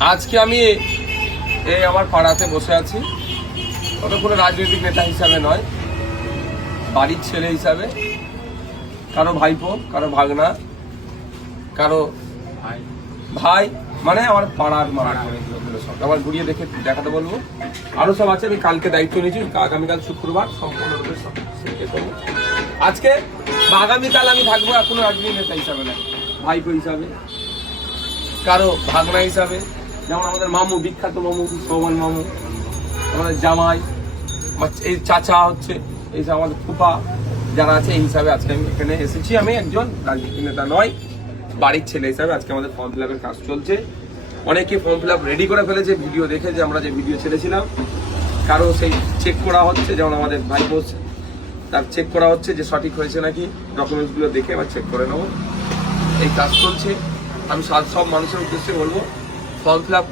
আজকে আমি এই আমার পাড়াতে বসে আছি, অত কোনো রাজনৈতিক নেতা হিসাবে নয়, বাড়ির ছেলে হিসাবে, কারো ভাইপো, কারো ভাগনা, কারো ভাই, মানে আমার পাড়ার আমার ঘুরিয়ে দেখাতে বলবো। আরো সব আছে, আমি কালকে দায়িত্ব নিয়েছি, আগামীকাল শুক্রবার সম্পূর্ণরূপে আজকে বা আগামীকাল আমি থাকবো কোনো রাজনৈতিক নেতা হিসাবে না, ভাইপো হিসাবে, কারো ভাগনা হিসাবে, যেমন আমাদের মামু, বিখ্যাত মামু সৌমান মামু, আমাদের জামাই, এই চাচা হচ্ছে, এই সব আমাদের ফুপা যারা আছে, এই হিসাবে আজকে আমি এখানে এসেছি। আমি একজন রাজনীতি নেতা নয়, বাড়ির ছেলে হিসাবে আজকে আমাদের ফর্ম ফিল আপের কাজ চলছে। অনেকে ফর্ম ফিল আপ রেডি করে ফেলেছে, ভিডিও দেখে, যে আমরা যে ভিডিও ছেড়েছিলাম, কারো সেই চেক করা হচ্ছে, যেমন আমাদের ভাইপো তার চেক করা হচ্ছে যে সঠিক হয়েছে নাকি, ডকুমেন্টসগুলো দেখে আবার চেক করে নেবো। এই কাজ চলছে। আমি সব মানুষের উদ্দেশ্যে বলবো, ফর্ম ফিল আপ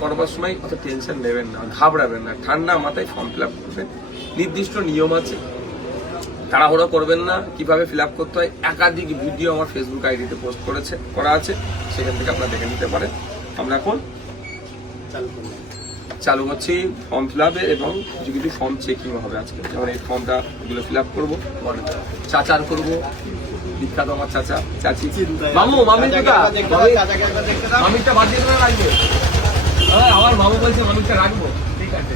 করবার সময় অত টেনশন নেবেন না, ঘাবড়াবেন না, ঠান্ডা মাথায় ফর্ম ফিল আপ করবেন। নির্দিষ্ট নিয়ম আছে, তাড়াহুড়ো করবেন না। কিভাবে ফিল আপ করতে হয় একাধিক ভিডিও আমার ফেসবুক আইডিতে পোস্ট করা আছে, সেখান থেকে আপনারা দেখে নিতে পারেন। আমরা এখন চালু হচ্ছি ফর্ম ফিল আপে, এবং কিছু কিছু ফর্ম চেকিং হবে আজকে। যেমন এই ফর্মটা এগুলো ফিল আপ করবো, চাচার করবো, বিখ্যাত আমার চাচা চাচি, মামু মামিটা বাদ দিয়ে রাখবে। আমার মামু বলছে মামিটা রাখবো, ঠিক আছে।